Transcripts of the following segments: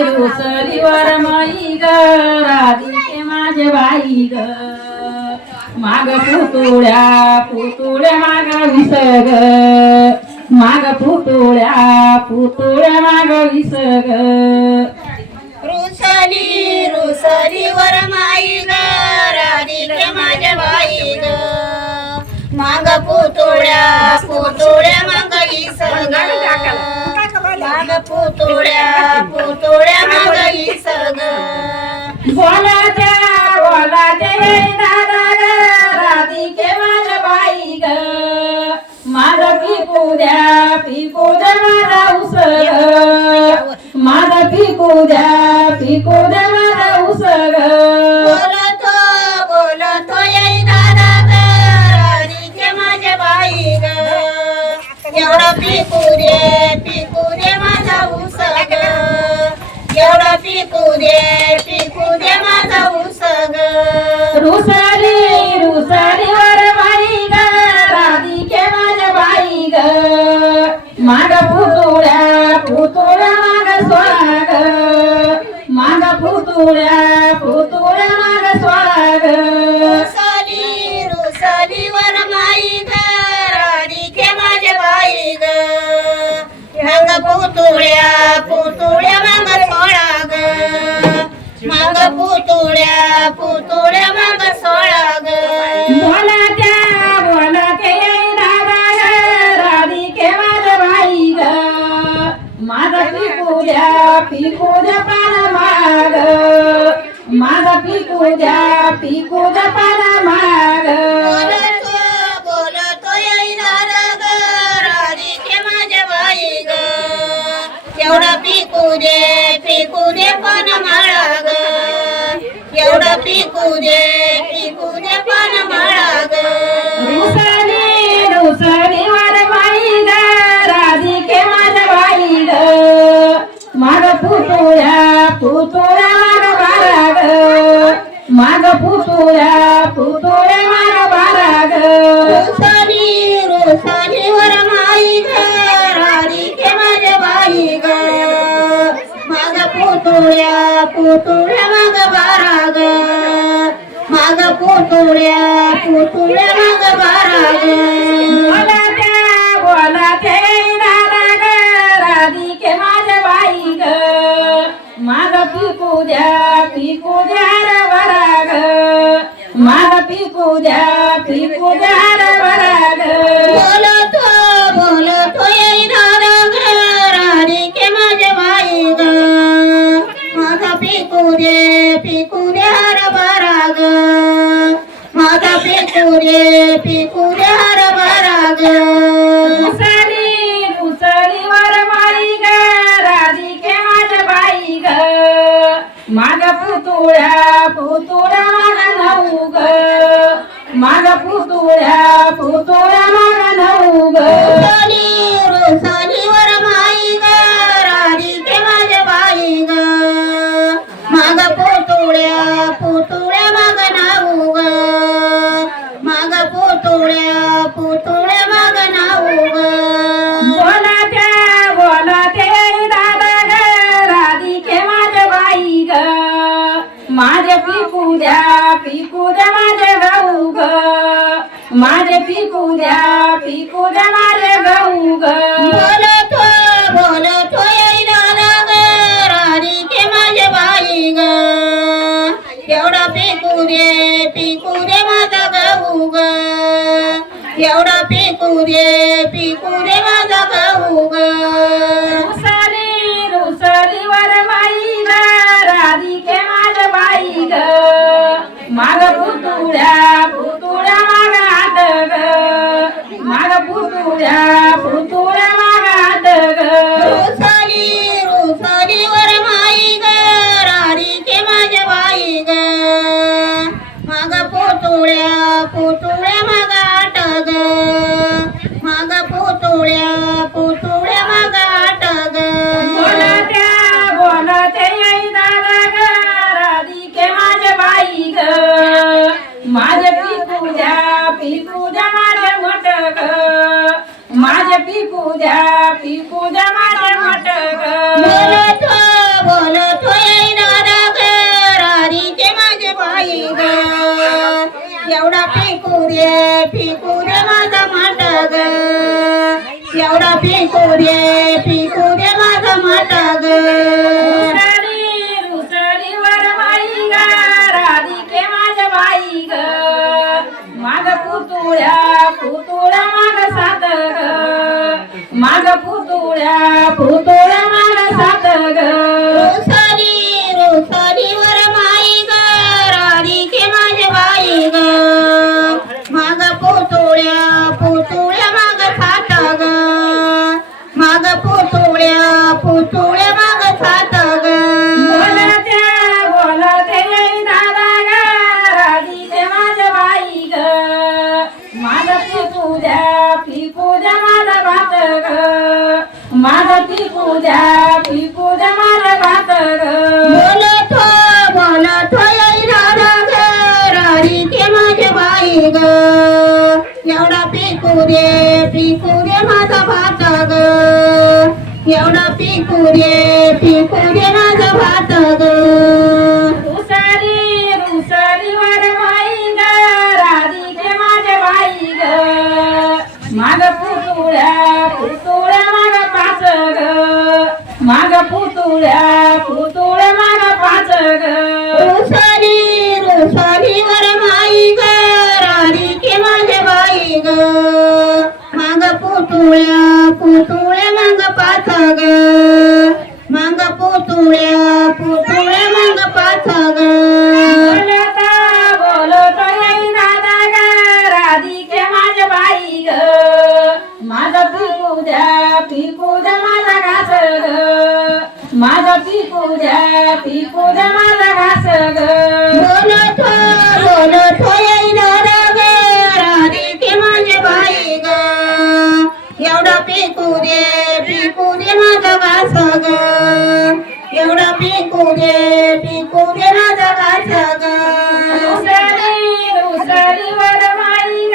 रुसलीवर माई ग राधिके माझे बाई ग माग पुतुळ्या पुतुळ्या माग विसग माग पुतुळ्या माग विसग रुसली रुसलीवर माई ग राधिके माझे बाई ग माग पुतुळ्या माग विसग माग पुतुळ्या माग विसग बोलाते दादा ग राधिके माझ्या बाई ग माझा पिकू द्या माझा उसग माझा पिकू द्या माझा उसग बोलतो येई दादा ग राधिके माझ्या बाई ग एवढा पिकू दे माझा उसग एवढा पिकू दे माझा उसग रुसलीवर बाई ग राधिके माझ्या बाई ग माग पुतुळ्या माग स्वाग माग पुतुळ्या माग स्वाग रुसलीवर माई ग राधिके माझ्या बाई ग माग पुतुळ्या माग सोळा ग माग पुतुळ्या माग सोळा ग बोलाते दादा ग राधिके माझ्या बाई ग माझा पिकू द्या पान माग माझा पिकू द्या पान माग बोलतो येई दादा ग राधिके माझ्या बाई ग एवढा पिकू दे पान माळा ग एवढा पिकू दे पान माळा ग रुसलीवर बाई ग राधिके माझ्या बाई ग माग पुतुळ्या माग बारा ग माग पुतुळ्या माग बारा ग रुसलीवर माई ग राधिके माझ्या बाई ग माग पुतुळ्या माग बारा ग माग पुतुळ्या माग बारा ग बोलाते दादा ग राधिके माझ्या बाई ग माग पिकू द्या बरा ग माग पिकू द्या बरा ग बोलतो येई दादा ग राधिके माझ्या बाई ग माझा पिकू दे हर बारा ग माझा पिकू दे हर बारा ग रुसलीवर बाई ग राधिके माझ्या बाई ग माग पुतुळ्या माग नऊ ग माग पुतुळ्या माग नऊ ग रुसलीवर माई ग राधिके माझ्या बाई ग माग पुतुळ्या माग नाऊ ग माग पुतुळ्या माग नाऊ ग बोलाते दादा ग राधिके माझ्या बाई ग माझे पिकू द्या माझे गहू ग माझे पिकू द्या माझे गहू ग बोलतो येई दादा ग राधिके माझ्या बाई ग एवढा पिकू दे माझा गहू ग एवढा पिकू दे माझा गहू ग रुसलीवर बाई ग राधिके माझ्या बाई ग माग पुतुळ्या माग आट ग माग पुतुळ्या माग आट ग रुसलीवर माई ग राधिके माझ्या बाई ग माग पुतुळ्या माग आट ग माग पुतुळ्या माग आट पिकू दे माझा माटा ग रुसलीवर माई ग राधिके माझ्या बाई ग माग पुतुळ्या पुतुळ्या माग सात ग माग पुतुळ्या पुतुळ्या माग सात ग रोसलीवर माई ग राधिके माझ्या बाई ग माग पुतुळ्या पुतुळ्या माग सात ग माग पुतुळ्या पुतुळ्या माग सात ग बोलते दादा ग राधिके माझ्या बाई ग माझ पिकू द्या माझा भात ग माझ पिकू द्या माझा भात ग बोलतो येई दादा ग राधिके माझ्या बाई ग एवढा पिकू दे माझा भात ग एवढा पिकू दे माझा भात ग रुसलीवर माई ग राधिके माझ्या बाई ग माग पुतुळ्या पुतुळ्या माग पाच ग माग पुतुळ्या माग पाच ग रोसलीवर माई ग राधिके माझ्या बाई ग माग पुतुळ्या माग पाच ग माग पुतुळ्या माग पाच ग बोलतो येई दादा ग राधिके माझ्या बाई ग माझा पिकू द्या माझा घास ग माझा पिकू द्या माझा घास ग बोलतो येई दादा ग राधिके माझ्या बाई ग एवढा पिकू दे माझा घास ग एवढा पिकू दे माझा घास ग रुसलीवर माई ग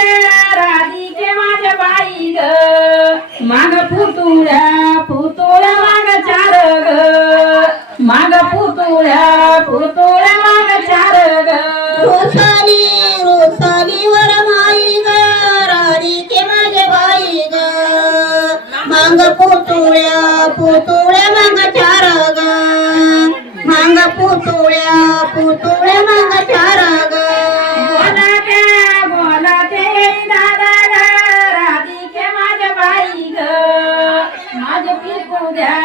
राधिके माझ्या बाई ग माग पुतुळ्या माग चार ग माग पुतुळ्या माग चार ग रोसलीवर माई ग राधिके माझ्या बाई ग मांग पुतुळ्या माग चार ग मांग पुतुळ्या माग चार ग बोलते दादा ग राधिके माझ्या बाई ग माझे पिकू द्या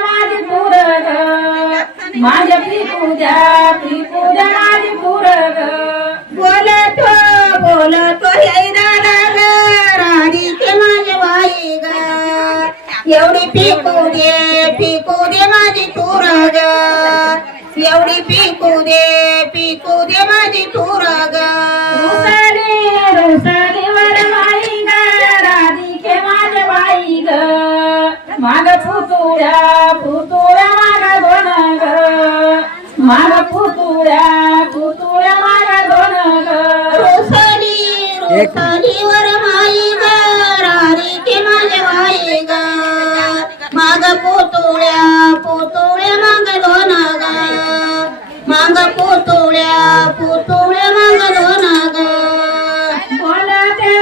माझी पूर ग माझे पिकू द्या माझी पूर ग बोलतो हे दादा ग राधिके माझ्या बाई ग एवढी पिकू दे माझी तूर ग एवढी पिकू दे माझी तूर ग रुसलीवर माई ग राधिके माझ्या बाई ग माग पुतुळ्या माग दोन ग माग पुतुळ्या माग दोन ग रोसलीवर माई ग राधिके माझ्या बाई ग माग पुतुळ्या माग दोन ग माग पुतुळ्या माग दोन ग बोलते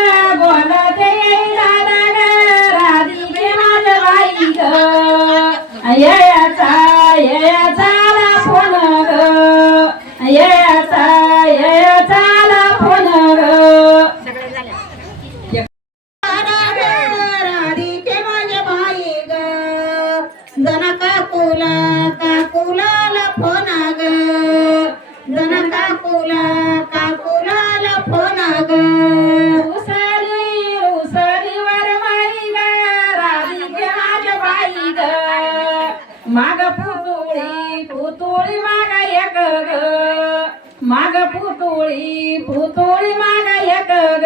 दादा ग राधिके माझ्या बाई ग येयाचा फोन ग येयाचा फोन ग राधिके माझ्या बाई ग जन काकूला फोन ग जन काकूला फोन ग रुसलीवर माई ग राधिके माझ्या बाई ग माग पुतुळी माग एक ग माग पुतुळी माग एक ग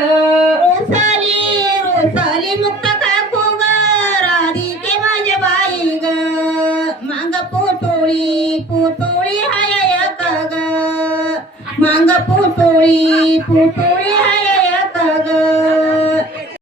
रोसली मुक्त काकू ग राधिके माझ्या बाई ग मांग पुतुळी हाय एक ग मांग पुतुळी